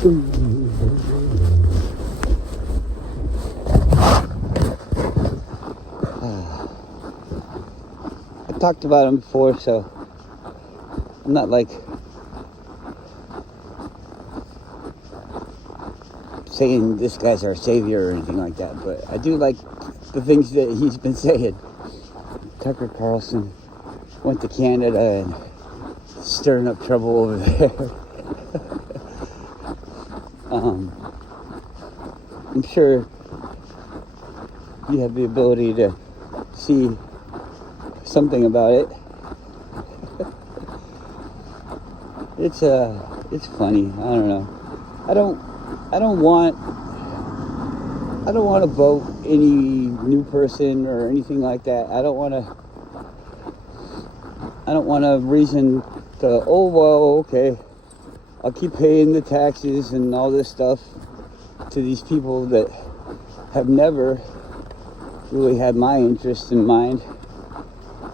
I talked about him before, so I'm not like saying this guy's our savior or anything like that, but I do like the things that he's been saying. Tucker Carlson went to Canada and stirring up trouble over there. I'm sure you have the ability to see something about it. It's funny. I don't know. I don't want to vote any new person or anything like that. I don't want a reason to, oh, well, okay, I'll keep paying the taxes and all this stuff to these people that have never really had my interest in mind.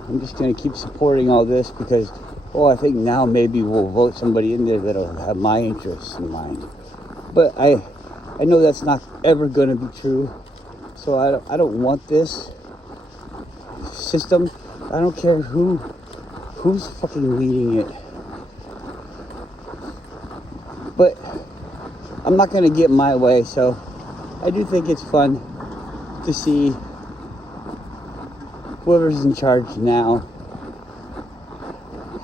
I'm just going to keep supporting all this because, I think now maybe we'll vote somebody in there that'll have my interests in mind. But I know that's not ever going to be true. So I don't want this system. I don't care who's fucking leading it. But I'm not going to get my way, so I do think it's fun to see whoever's in charge now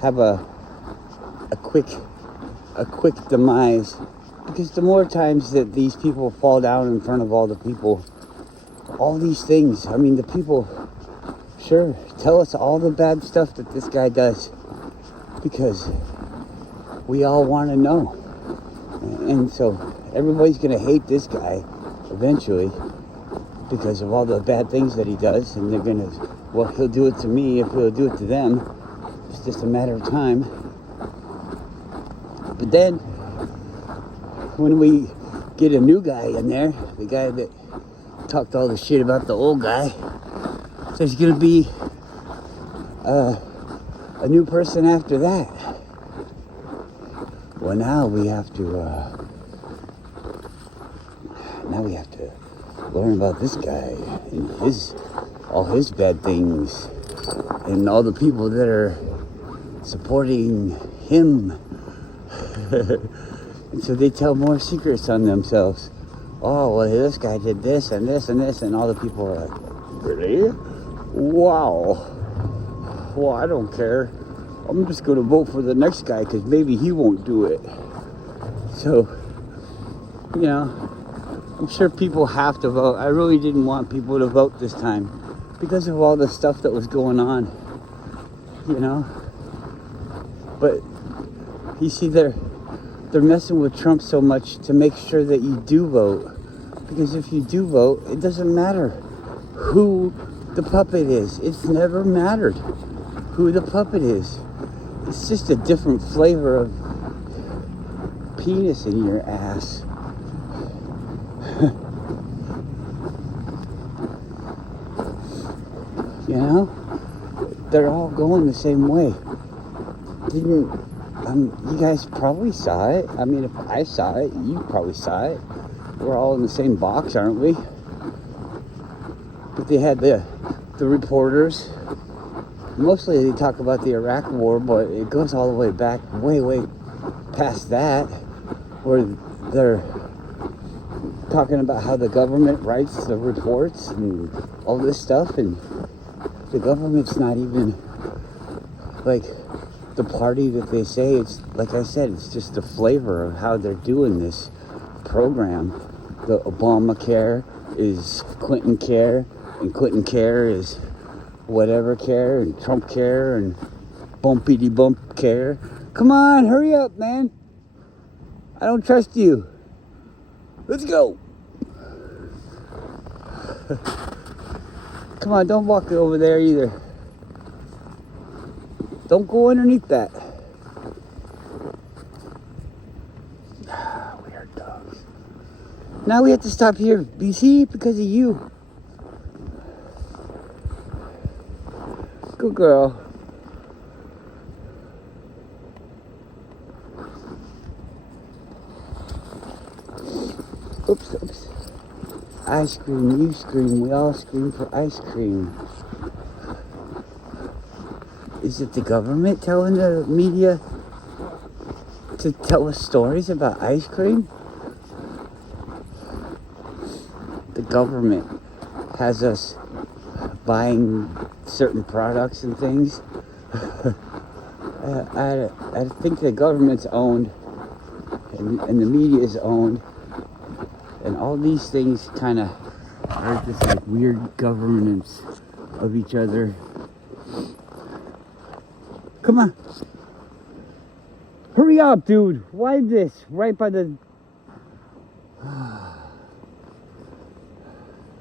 have a quick demise, because the more times that these people fall down in front of all the people, all these things, I mean, the people sure tell us all the bad stuff that this guy does because we all want to know, and so everybody's gonna hate this guy eventually because of all the bad things that he does, and they're gonna, well, he'll do it to me if he'll do it to them. It's just a matter of time. But then, when we get a new guy in there, the guy that talked all the shit about the old guy, there's gonna be a new person after that. Well, now we have to learn about this guy and all his bad things and all the people that are supporting him. And so they tell more secrets on themselves. Oh, well, this guy did this and this and this, and all the people are like, really? Wow. Well, I don't care. I'm just going to vote for the next guy because maybe he won't do it. So, I'm sure people have to vote. I really didn't want people to vote this time because of all the stuff that was going on, But you see, they're messing with Trump so much to make sure that you do vote. Because if you do vote, it doesn't matter who the puppet is. It's never mattered who the puppet is. It's just a different flavor of penis in your ass. They're all going the same way. You guys probably saw it. I mean, if I saw it, you probably saw it. We're all in the same box, aren't we? But they had the reporters. Mostly they talk about the Iraq war, but it goes all the way back, way past that, where they're talking about how the government writes the reports and all this stuff, and the government's not even like the party that they say. It's like I said, it's just the flavor of how they're doing this program. The Obamacare is Clinton care, and Clinton care is whatever care, and Trump care, and bumpity bump care. Come on, hurry up, man. I don't trust you. Let's go. Come on, don't walk over there either. Don't go underneath that. Weird dogs. Now we have to stop here, BC, because of you. Good girl. Oops. Ice cream, you scream, we all scream for ice cream. Is it the government telling the media to tell us stories about ice cream? The government has us buying certain products and things. I think the government's owned and the media is owned, and all these things kind of are just like weird governance of each other. Come on. Hurry up, dude. Why this? Right by the...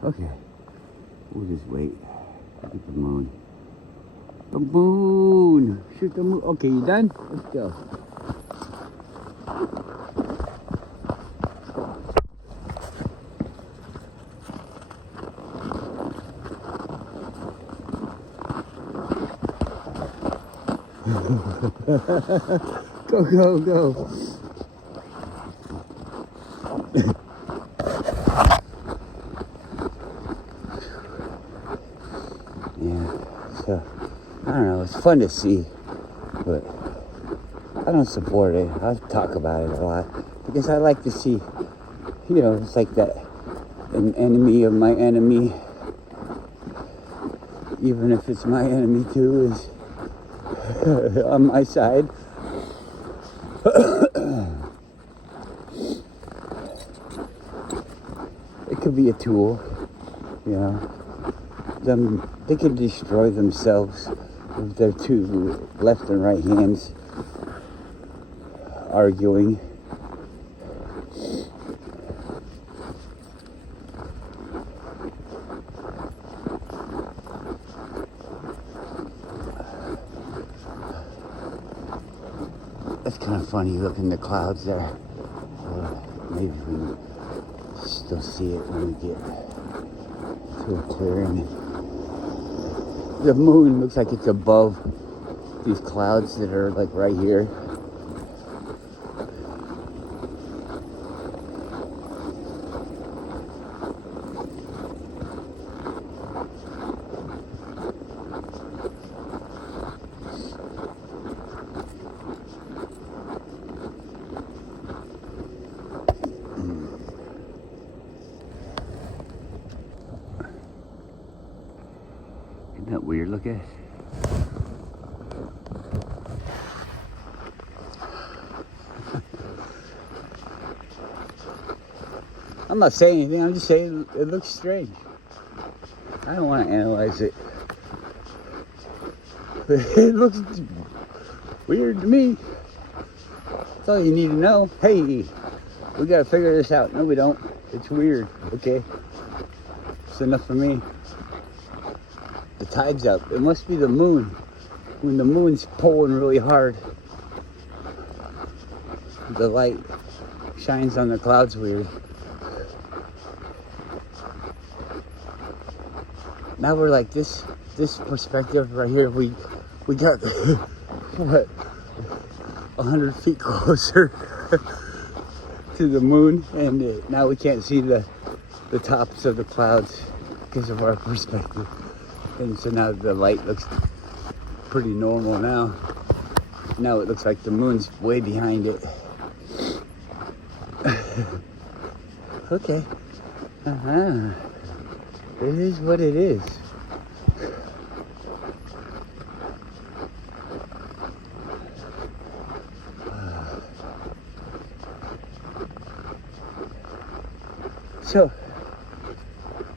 Okay. We'll just wait. Look at the moon. The moon! Shoot the moon. Okay, you done? Let's go. Go. Yeah, so, I don't know, it's fun to see, but I don't support it. I talk about it a lot, because I like to see, it's like that, an enemy of my enemy, even if it's my enemy too, is on my side. It could be a tool, they could destroy themselves with their two left and right hands arguing. It's kind of funny looking at the clouds there. Maybe we can still see it when we get to a clearing. The moon looks like it's above these clouds that are like right here. Isn't that weird looking? I'm not saying anything, I'm just saying it looks strange. I don't want to analyze it. It looks weird to me. That's all you need to know. Hey, we gotta figure this out. No, we don't. It's weird, okay? It's enough for me. The tide's up. It must be the moon. When the moon's pulling really hard, the light shines on the clouds weird. Now we're like this perspective right here. We got what 100 feet closer to the moon, and now we can't see the tops of the clouds because of our perspective. And so now the light looks pretty normal now. Now it looks like the moon's way behind it. Okay. It is what it is. So,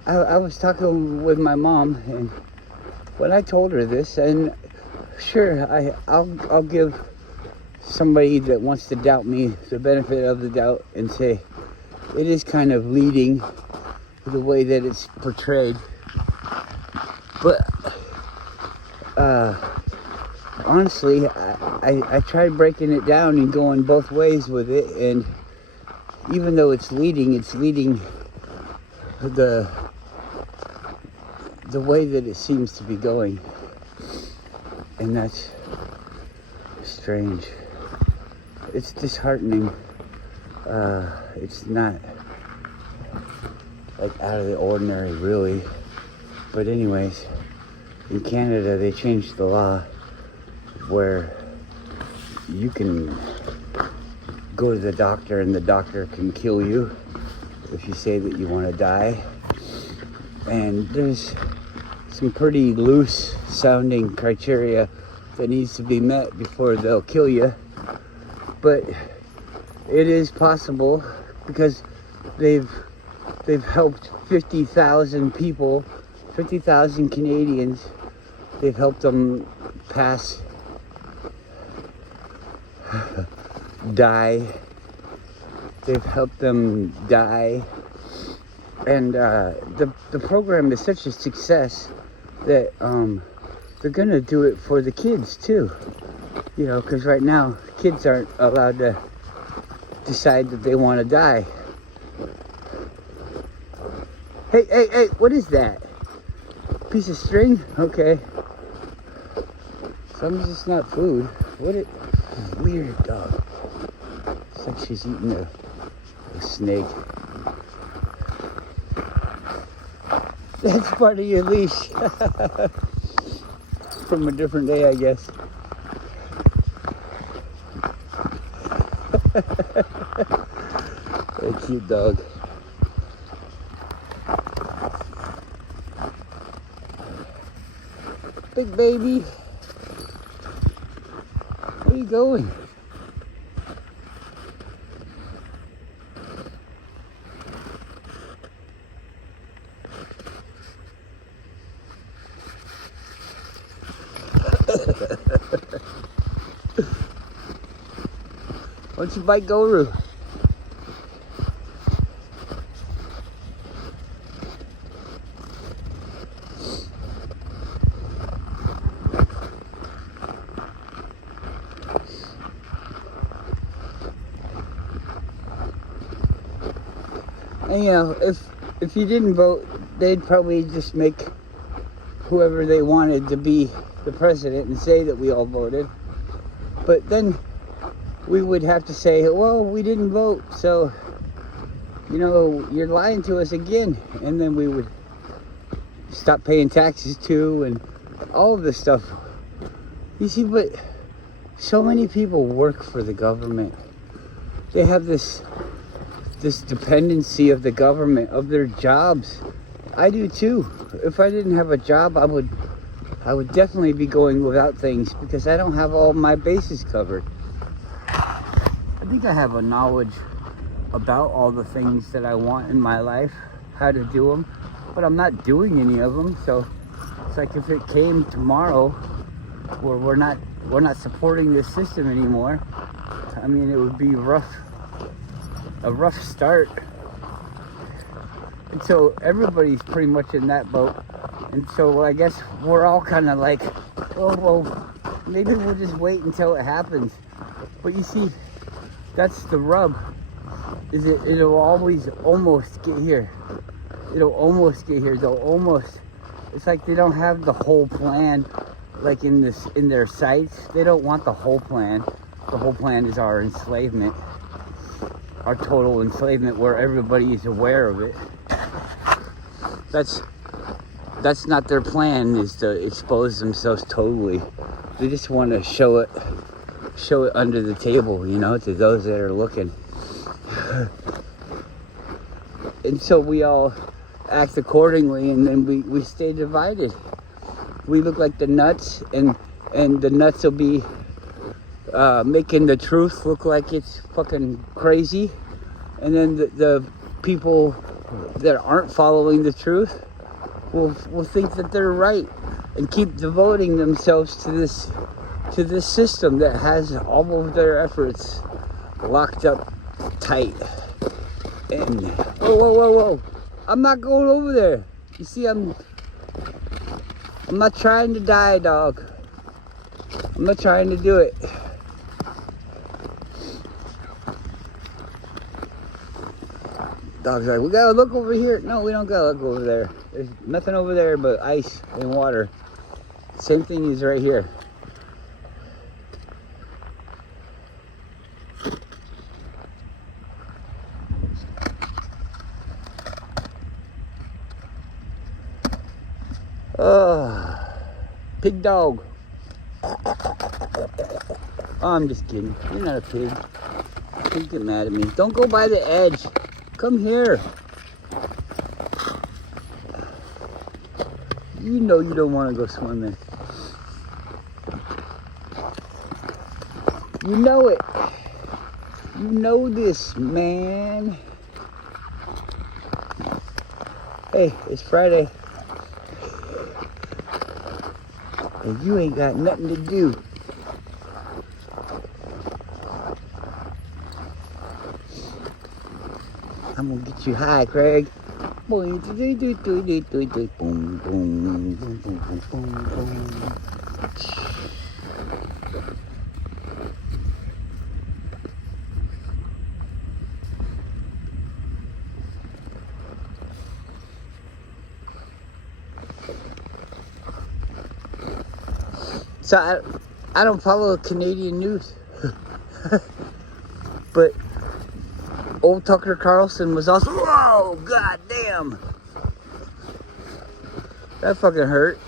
I was talking with my mom, and when I told her this, and sure, I'll give somebody that wants to doubt me the benefit of the doubt and say it is kind of leading the way that it's portrayed. But honestly, I tried breaking it down and going both ways with it, and even though it's leading the way that it seems to be going, and that's strange. It's disheartening. It's not like out of the ordinary, really. But anyways, in Canada, they changed the law where you can go to the doctor and the doctor can kill you if you say that you want to die. And there's some pretty loose sounding criteria that needs to be met before they'll kill you. But it is possible because they've helped 50,000 people, 50,000 Canadians. They've helped them pass, die. They've helped them die. And the program is such a success that they're gonna do it for the kids too. You know, because right now kids aren't allowed to decide that they want to die. Hey, what is that? Piece of string? Okay. Something's just not food. What it? Weird dog. It's like she's eating a snake. That's part of your leash. From a different day, I guess. A cute dog. Big baby. Where are you going? Why don't you bike over? And you know, if you didn't vote, they'd probably just make whoever they wanted to be the president and say that we all voted. But then we would have to say, well, we didn't vote, so, you know, you're lying to us again. And then we would stop paying taxes too, and all of this stuff. You see, but so many people work for the government. They have this dependency of the government, of their jobs. I do too. If I didn't have a job, I would definitely be going without things because I don't have all my bases covered. I think I have a knowledge about all the things that I want in my life, how to do them, but I'm not doing any of them. So it's like if it came tomorrow where we're not supporting this system anymore, I mean, it would be a rough start. And so everybody's pretty much in that boat. And so I guess we're all kind of like, oh, well, maybe we'll just wait until it happens. But you see, that's the rub, is it'll always almost get here. It'll almost get here. It's like they don't have the whole plan, like in their sights. They don't want the whole plan. The whole plan is our enslavement, our total enslavement, where everybody is aware of it. That's not their plan, is to expose themselves totally. They just want to show it under the table, you know, to those that are looking. And so we all act accordingly, and then we stay divided. We look like the nuts, and the nuts will be making the truth look like it's fucking crazy. And then the people that aren't following the truth will think that they're right and keep devoting themselves to this system that has all of their efforts locked up tight. And whoa, I'm not going over there. You see, I'm not trying to die, dog. I'm not trying to do it. Dog's like, we gotta look over here. No, we don't gotta look over there. There's nothing over there but ice and water. Same thing is right here. Pig dog. Oh, I'm just kidding. You're not a pig. Don't get mad at me. Don't go by the edge. Come here. You know you don't want to go swimming. You know it. You know this, man. Hey, it's Friday. And you ain't got nothing to do. I'm gonna get you high, Craig. Boom, boom, boom, boom, boom, boom, boom. So I don't follow Canadian news, but old Tucker Carlson was also, whoa, goddamn, that fucking hurt.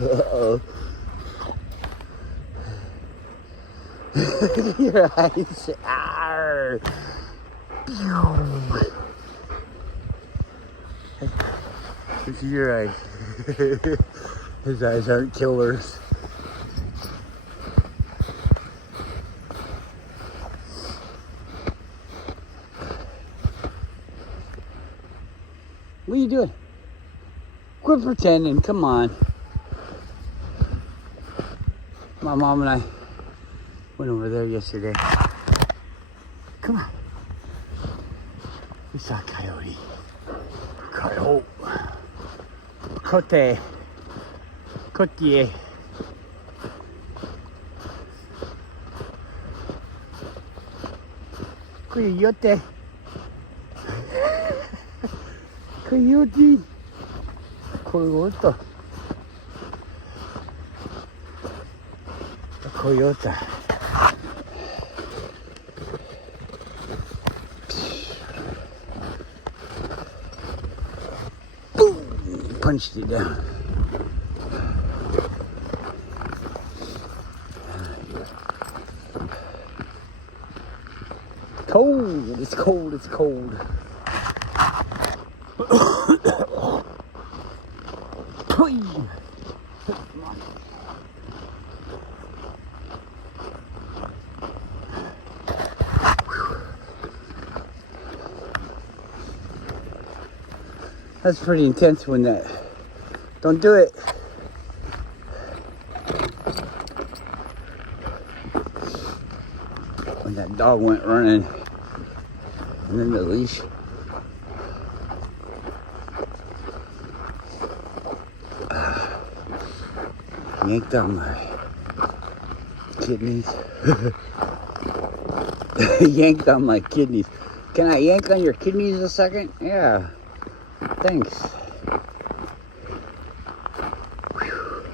Uh-oh. Your eyes. Arr. Look at your eyes. His eyes aren't killers. What are you doing? Quit pretending, come on. My mom and I went over there yesterday. Come on. We saw a coyote. Coyote. Cote. Cotier. Coyote. Coyote. Coyote. A coyote. Boom! Punched it down. Cold. It's cold. It's cold. That's pretty intense when that. Don't do it. When that dog went running, and then the leash. Yanked on my kidneys. Yanked on my kidneys. Can I yank on your kidneys a second? Yeah. Thanks. Whew.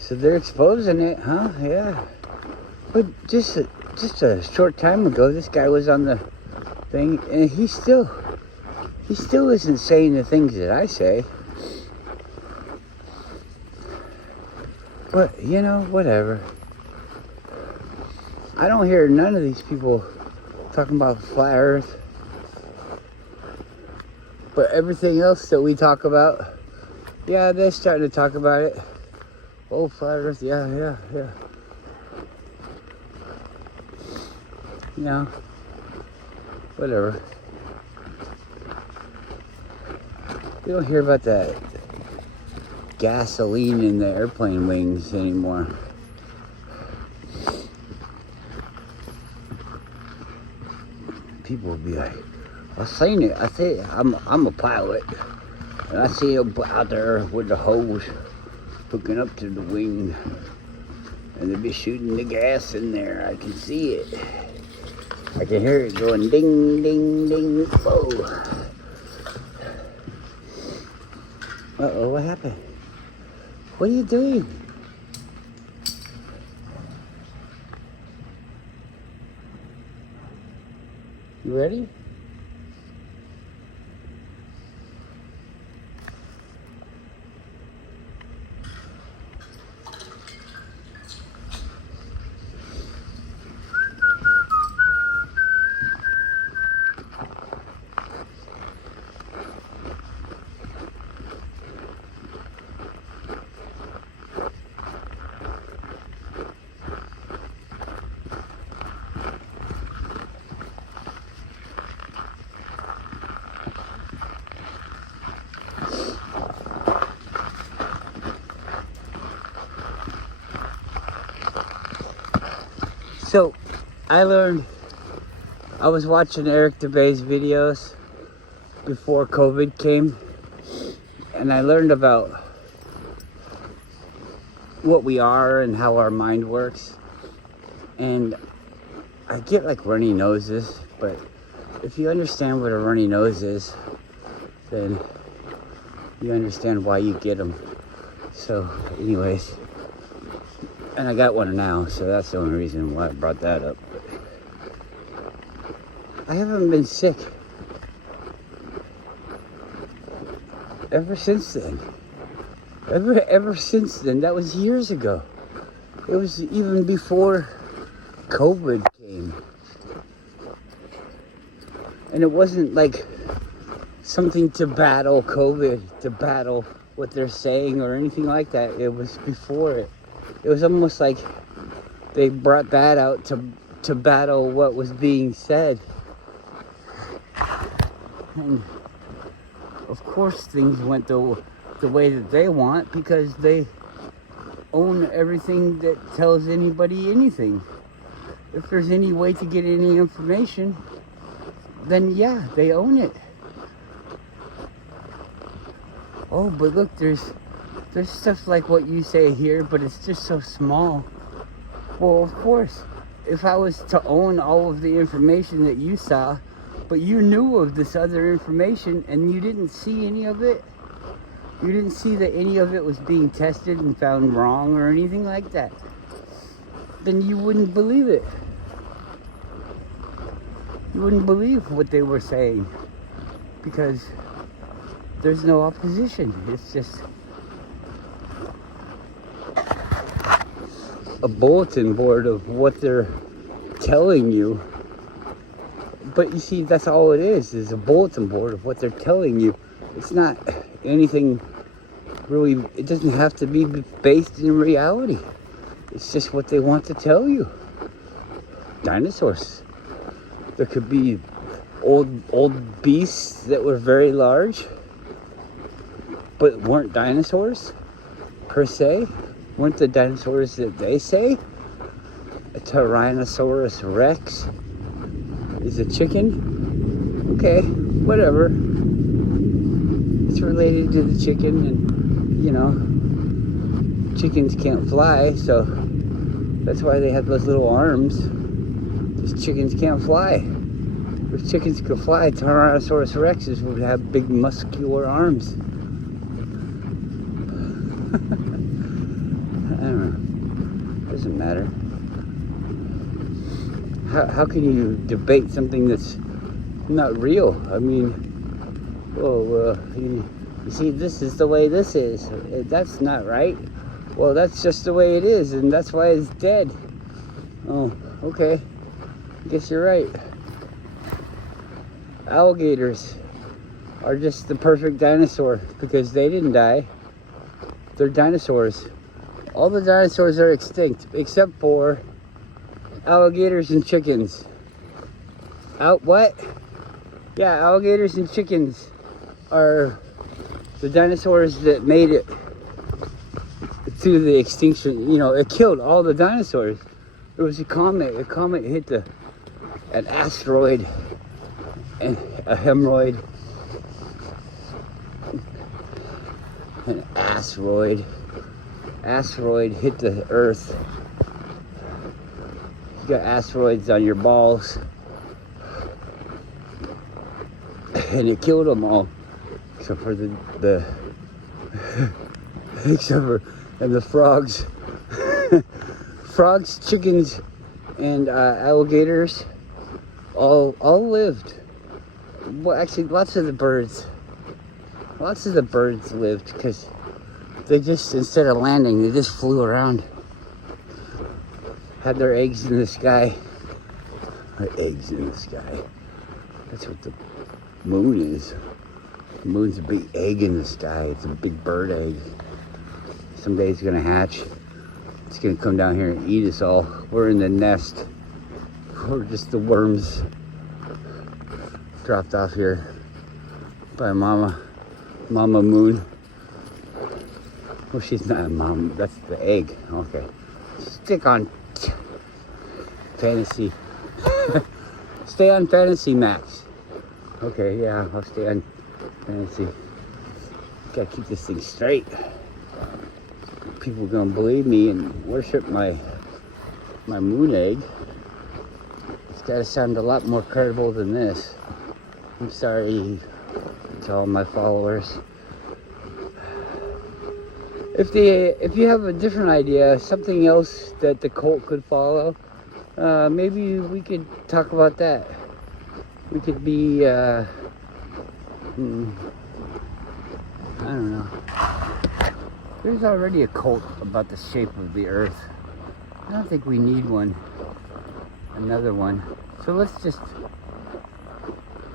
So they're exposing it, huh? Yeah. But just a short time ago, this guy was on the thing, and he still isn't saying the things that I say. But, you know, whatever. I don't hear none of these people talking about flat earth. But everything else that we talk about, yeah, they're starting to talk about it. Oh, flat earth, yeah. You know, whatever. We don't hear about that gasoline in the airplane wings anymore. People will be like, I seen it. I see. I'm a pilot, and I see them out there with the hose hooking up to the wing, and they be shooting the gas in there. I can see it. I can hear it going ding, ding, ding. Whoa. Uh-oh, what happened? What are you doing? You ready? So, I was watching Eric DeBay's videos before COVID came, and I learned about what we are and how our mind works. And I get like runny noses, but if you understand what a runny nose is, then you understand why you get them. So, anyways. And I got one now, so that's the only reason why I brought that up. But I haven't been sick ever since then. Ever since then. That was years ago. It was even before COVID came. And it wasn't like something to battle COVID, to battle what they're saying or anything like that. It was before it. It was almost like they brought that out to battle what was being said. And of course things went the way that they want, because they own everything that tells anybody anything. If there's any way to get any information, then yeah, they own it. Oh, but look, there's stuff like what you say here, but it's just so small. Well, of course, if I was to own all of the information that you saw, but you knew of this other information and you didn't see any of it, you didn't see that any of it was being tested and found wrong or anything like that, then you wouldn't believe it. You wouldn't believe what they were saying, because there's no opposition. It's just a bulletin board of what they're telling you. But you see, that's all it is a bulletin board of what they're telling you. It's not anything really, it doesn't have to be based in reality. It's just what they want to tell you. Dinosaurs. There could be old beasts that were very large, but weren't dinosaurs per se. Weren't the dinosaurs that they say? A Tyrannosaurus Rex is a chicken? Okay, whatever. It's related to the chicken, and you know, chickens can't fly, so that's why they have those little arms. Because chickens can't fly. If chickens could fly, Tyrannosaurus Rexes would have big muscular arms. I don't know. Doesn't matter. How can you debate something that's not real? I mean, you see, this is the way this is. That's not right. Well, that's just the way it is, and that's why it's dead. Oh, okay. Guess you're right. Alligators are just the perfect dinosaur because they didn't die. They're dinosaurs. All the dinosaurs are extinct except for alligators and chickens. What? Yeah, alligators and chickens are the dinosaurs that made it to the extinction. You know, it killed all the dinosaurs. There was a comet. A comet hit an asteroid a hemorrhoid, an asteroid. Asteroid hit the earth. You got asteroids on your balls. And it killed them all. Except for the except for and the frogs. Frogs, chickens, and alligators all lived. Well, actually, lots of the birds lived because they just, instead of landing, they just flew around. Had their eggs in the sky. Their eggs in the sky. That's what the moon is. The moon's a big egg in the sky. It's a big bird egg. Someday it's gonna hatch. It's gonna come down here and eat us all. We're in the nest. We're just the worms dropped off here by Mama Moon. Well, she's not a mom. That's the egg. Okay. Stick on fantasy. Stay on fantasy, Max. Okay, yeah, I'll stay on fantasy. Gotta keep this thing straight. People are gonna believe me and worship my moon egg. It's gotta sound a lot more credible than this. I'm sorry to all my followers. If you have a different idea, something else that the cult could follow, maybe we could talk about that. We could be, I don't know. There's already a cult about the shape of the earth. I don't think we need another one. So let's just,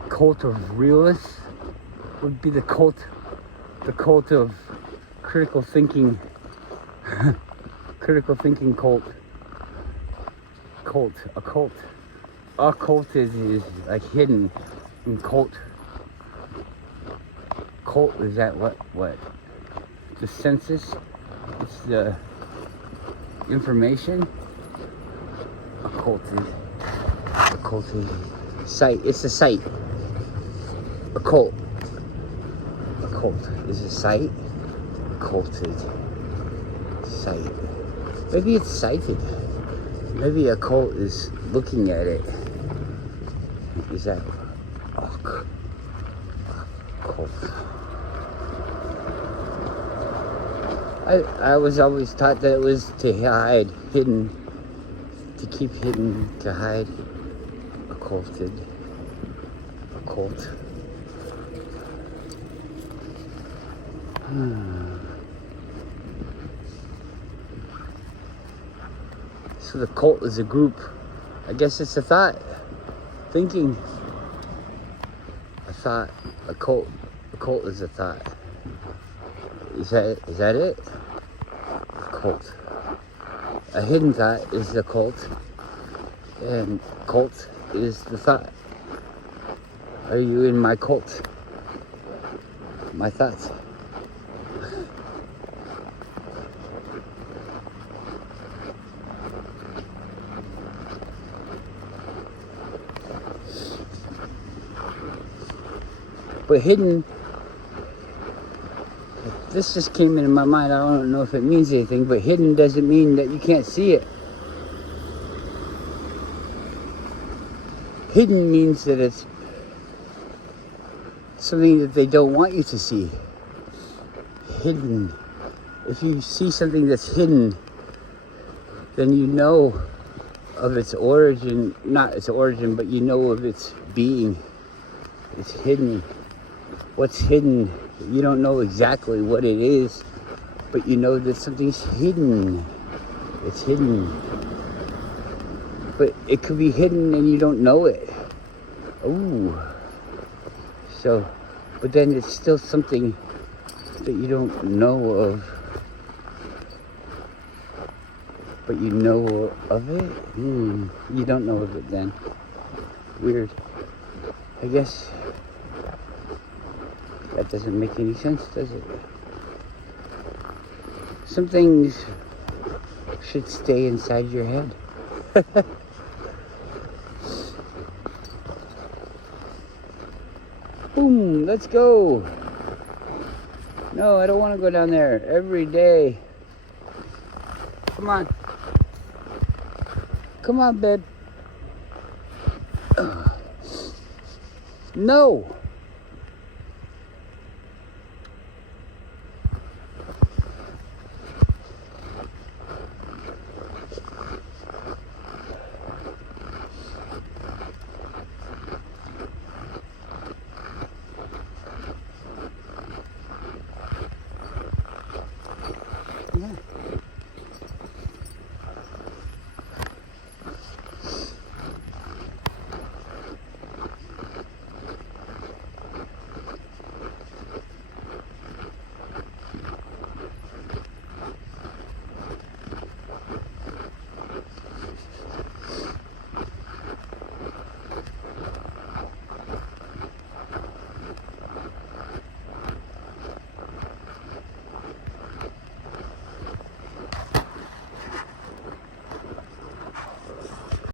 cult of realists would be the cult of critical thinking, cult. A cult is like hidden, and cult is that what? The census? It's the information. A cult is site. It's a site. A cult is a site. Culted site. Maybe it's sighted. Maybe a cult is looking at it. Is that cult? I was always taught that it was to hide, hidden, to keep hidden, to hide. A cult. So the cult is a group. I guess it's a thought. Thinking. A thought. A cult. A cult is a thought. Is that it? A cult. A hidden thought is the cult. And cult is the thought. Are you in my cult? My thoughts. But hidden, this just came into my mind. I don't know if it means anything, but hidden doesn't mean that you can't see it. Hidden means that it's something that they don't want you to see. Hidden. If you see something that's hidden, then you know of its origin, not its origin, but you know of its being. It's hidden. What's hidden? You don't know exactly what it is, but you know that something's hidden. It's hidden. But it could be hidden and you don't know it. Ooh. So, but then it's still something that you don't know of. But you know of it? You don't know of it then. Weird. I guess that doesn't make any sense, does it? Some things should stay inside your head. Boom, let's go. No, I don't want to go down there every day. Come on. Come on, babe. No.